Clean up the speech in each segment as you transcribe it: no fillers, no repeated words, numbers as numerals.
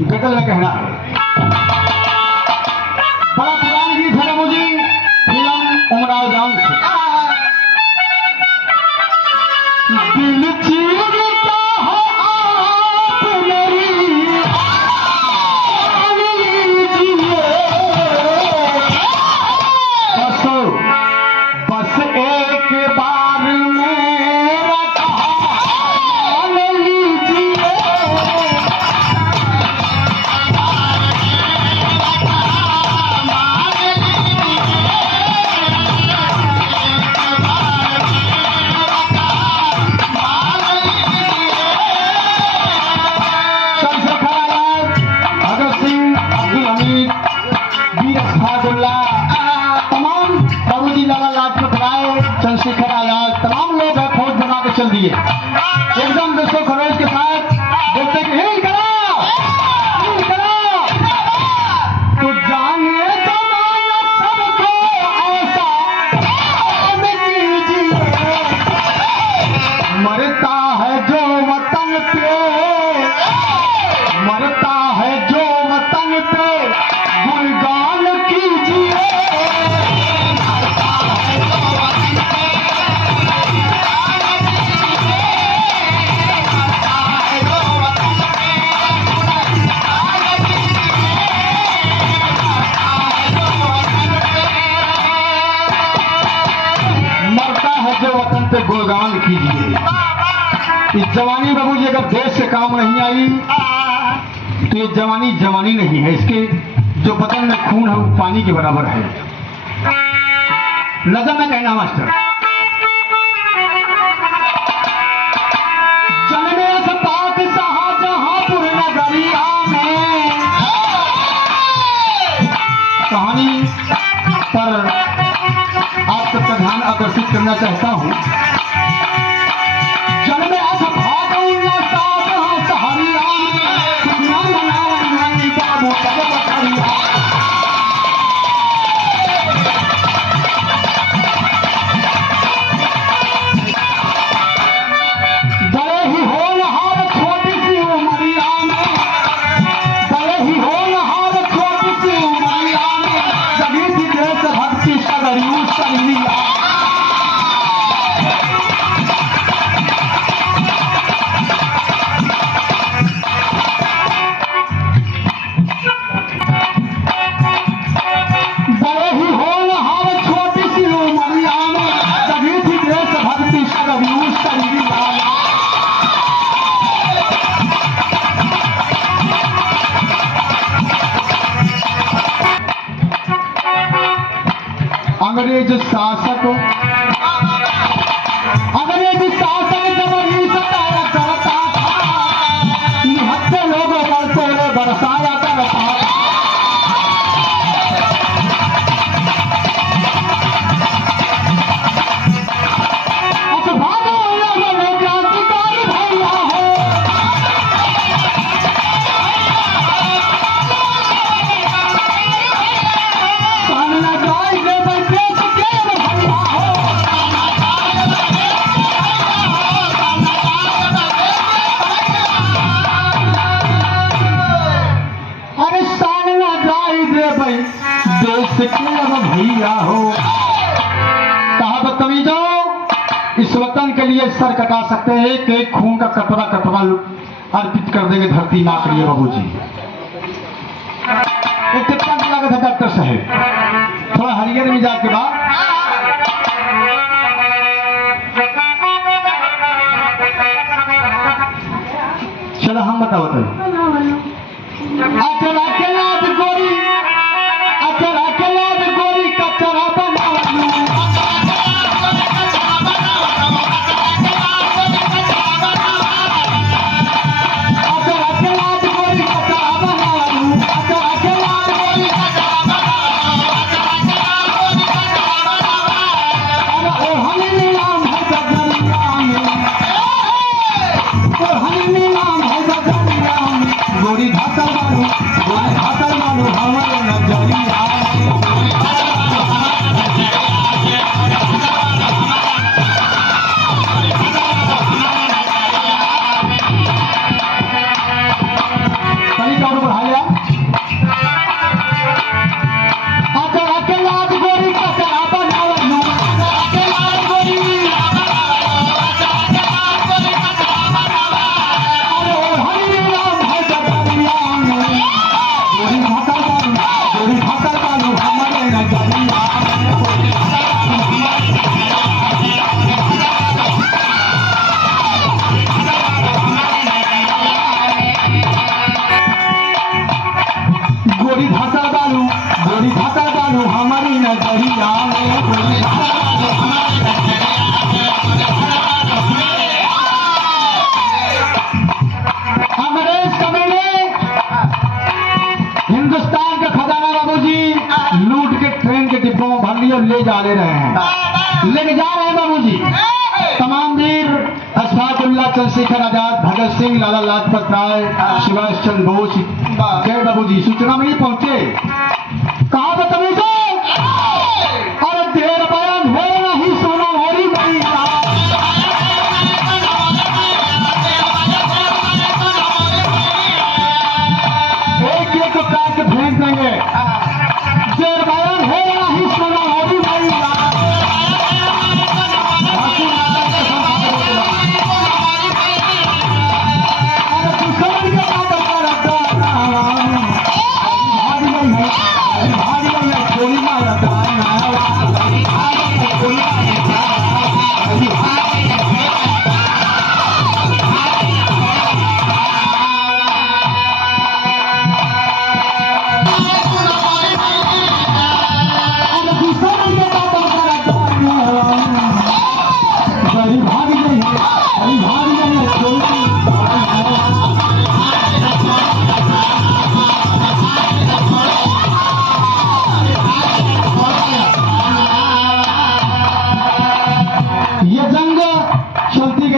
गजल में कहना है। बड़ा पुरानी गीत है मुझे, फिल्म उमराव जान से। दिल चीरता है आप मेरी बस एक बार मेरा मान लीजिए। चंद्रशेखर आजाद तमाम लोग फौज बना के चल दिए एकदम देशों खरोज के साथ बोलते कि हिल करो तो जाने जमाना सबको ऐसा कीजिए। मरता है जो वतन पे, मरता है जो वतन पे गुणगान कीजिए। पे गुणगान कीजिए। इस जवानी बाबू जी अगर देश से काम नहीं आई तो ये जवानी जवानी नहीं है। इसके जो बदन में खून है वो पानी के बराबर है। नजर में कहना मास्टर, जन्मे पाक शाहजहांपुर नगरिया में कहानी पर आप सबका ध्यान आकर्षित करना चाहता हूं। जन्मे बाबू बड़े ही होनहार छोटी सी उमरिया में, बड़े ही होनहार छोटी सी उमरिया में सभी थी देशभक्ति सगरियू सलिया। बड़े ही होनहार छोटी सी उमरिया में सभी थी देशभक्ति सगरियू सलिया। अंग्रेज शासक जब ही सताया करता था, निहत्थे लोगों पर तोड़े बरसाया करता था। क्रांतिकारी भैया हो, सामना जाए के बैठे के भैया हो। अरे सामना जाए दे भाई देश के भैया हो। कहा बदतमीजों, इस वतन के लिए सर कटा सकते हैं, एक एक खून का कतरा कतरा अर्पित कर देंगे धरती मां के लिए। बाबू जी एक कितना लागत है डॉक्टर साहब, थोड़ा हरियर मिजाज के बाद चलो हम बताओ। अचरा के लाद गोरी, अचरा के लाद गोरी कचरा बना गोरी भातर मानो हमारे नजरिया। तरीका नजरिया में अंग्रेज कवि ने हिंदुस्तान का खजाना बाबूजी लूट के ट्रेन के डिब्बों में भर लिए और ले जा ले रहे हैं, लेके जा रहे हैं बाबूजी। तमाम वीर अशफाकुल्लाह, चंद्रशेखर आजाद, भगत सिंह, लाला लाजपत राय, सुभाष चंद्र बोस गए बाबूजी। सूचना में नहीं पहुंचे, कहा बतमीजो और देर बयान हो नहीं सुनो होरी नहीं। एक एक को काट के फेंक देंगे। देर बयान हो नहीं सुनो होरी नहीं।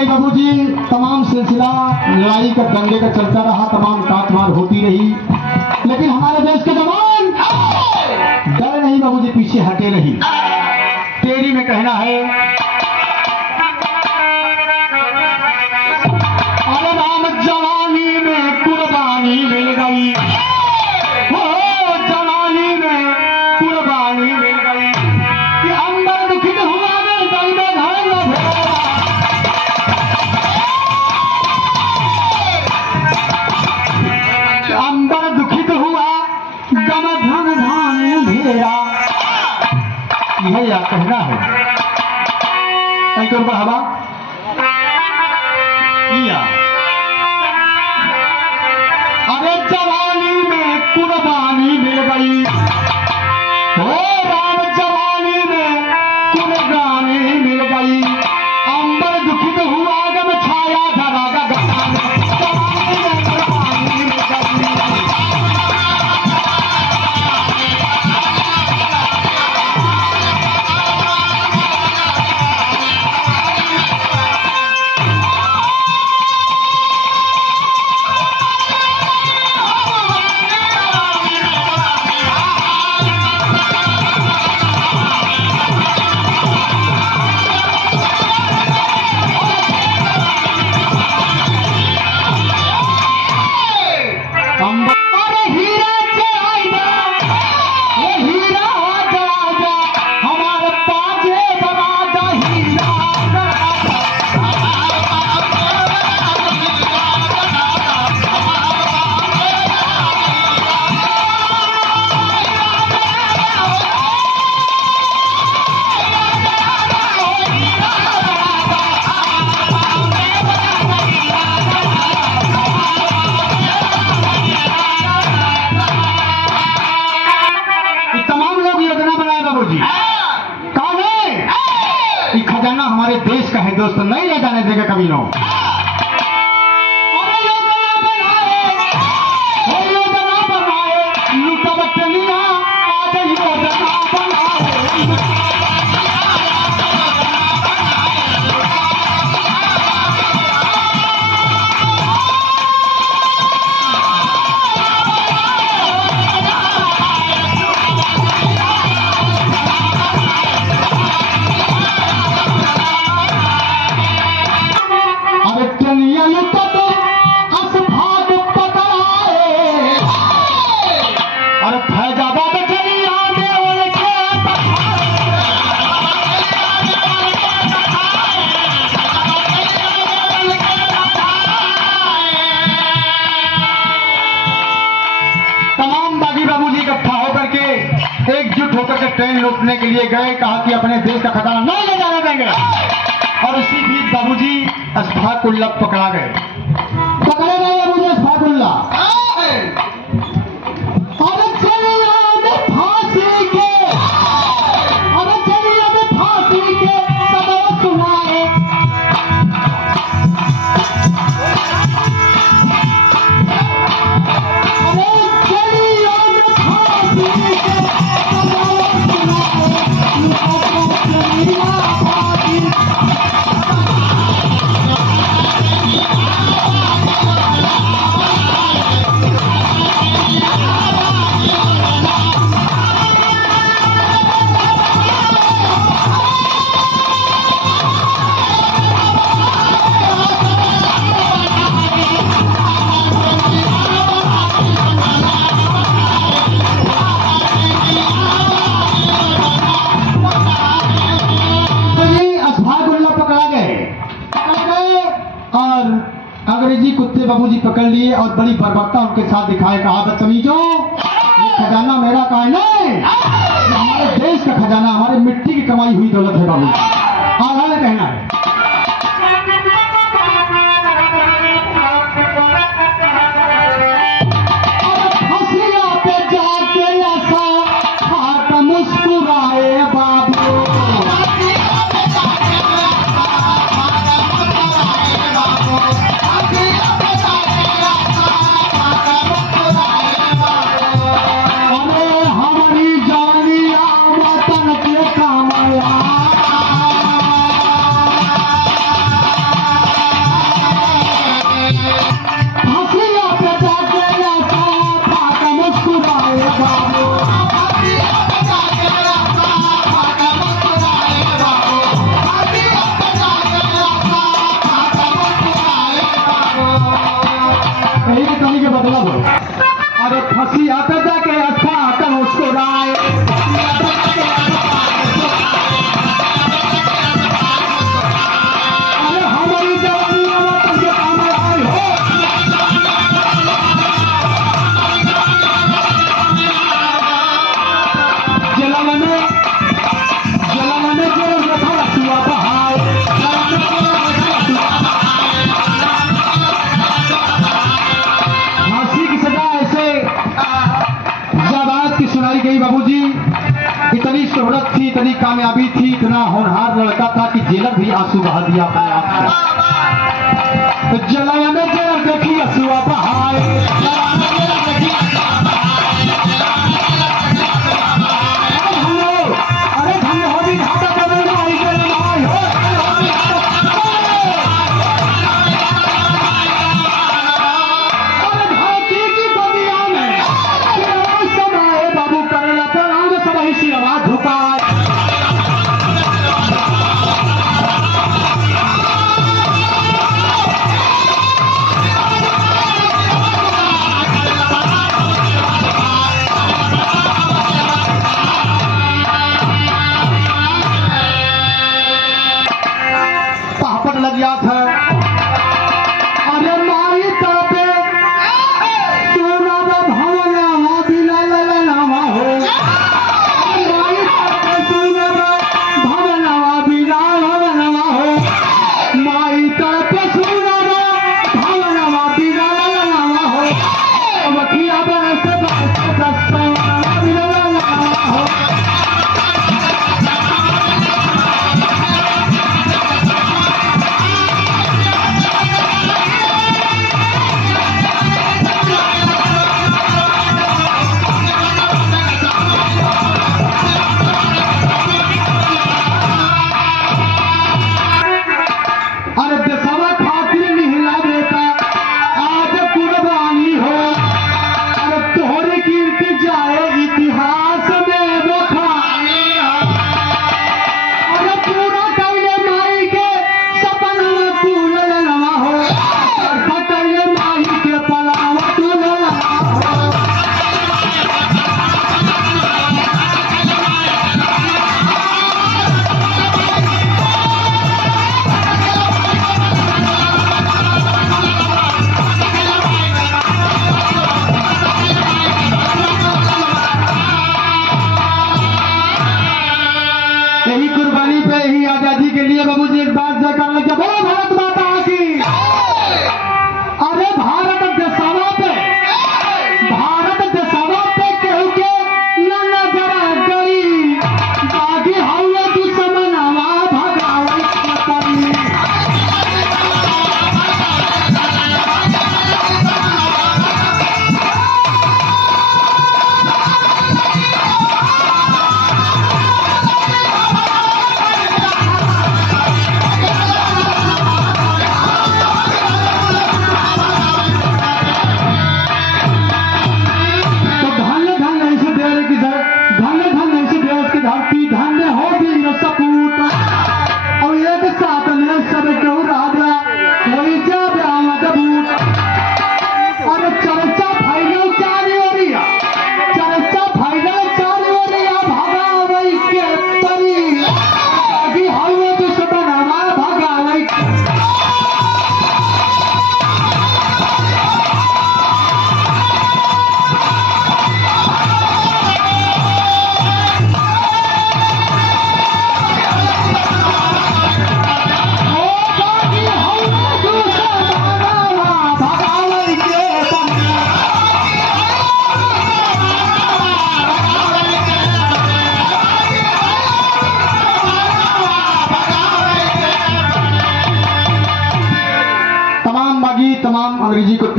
बाबूजी तमाम सिलसिला लड़ाई का दंगे का चलता रहा, तमाम काटमार होती रही, लेकिन हमारे देश के जवान डर नहीं बाबूजी, पीछे हटे नहीं। तेरी में कहना है अरे राम जवानी में कुर्बानी मिल गई, हो जवानी में कुर्बानी मिल गई कि अंदर दुखित हुआ में दर्द अंबर दुखित हुआ गम धन धान भेड़ा। यह या कहना है बढ़ावा अरे जवानी में कुर्बानी मिल गई, हो राम जवानी में कुर्बानी मिल गई, अंबर दुखित हुआ गम छाया धरा गगन में, जवानी में कुर्बानी मिल गई। खजाना हमारे देश का है दोस्तों, नहीं ले जाने देगा कभी लोग। एकजुट होकर के ट्रेन लूटने के लिए गए, कहा कि अपने देश का खजाना नहीं ले जाने देंगे। और उसी बीच बाबूजी अशफाकुल्लाह पकड़ा गए, पकड़े गए बाबूजी अशफाकुल्लाह। फांसी के बाबूजी पकड़ लिए और बड़ी बर्बरता उनके साथ दिखाए। कहा बदतमीजों, ये खजाना मेरा का है नहीं, हमारे देश का खजाना, हमारे मिट्टी की कमाई हुई दौलत है बाबू। आधा ने कहना है हंसिया पे जाके ऐसा हाथ मुस्कुराए बाबू, मतलब अरे फंसी आते जाके अच्छा आता मुस्कुराए, अरे हमारी जवानी तुमके काम आए हो, जलन में जो रखा रखुआ बहाए, सुनाई गई बाबूजी। इतनी शोहरत थी, इतनी कामयाबी थी, इतना होनहार लड़का था कि जेलर भी आंसू बहा दिया अपने आप से। तो जलाया में जेलर देखी आंसुआ बहाए, अरे धन्य हो भी घाटा कर आवाज झुका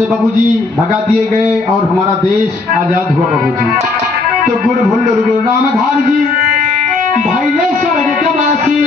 से बाबूजी भगा दिए गए और हमारा देश आजाद हुआ बाबूजी। तो गुरु भुल्लुर गुरु रामधारी जी भाई ने स्वर्ग के वासी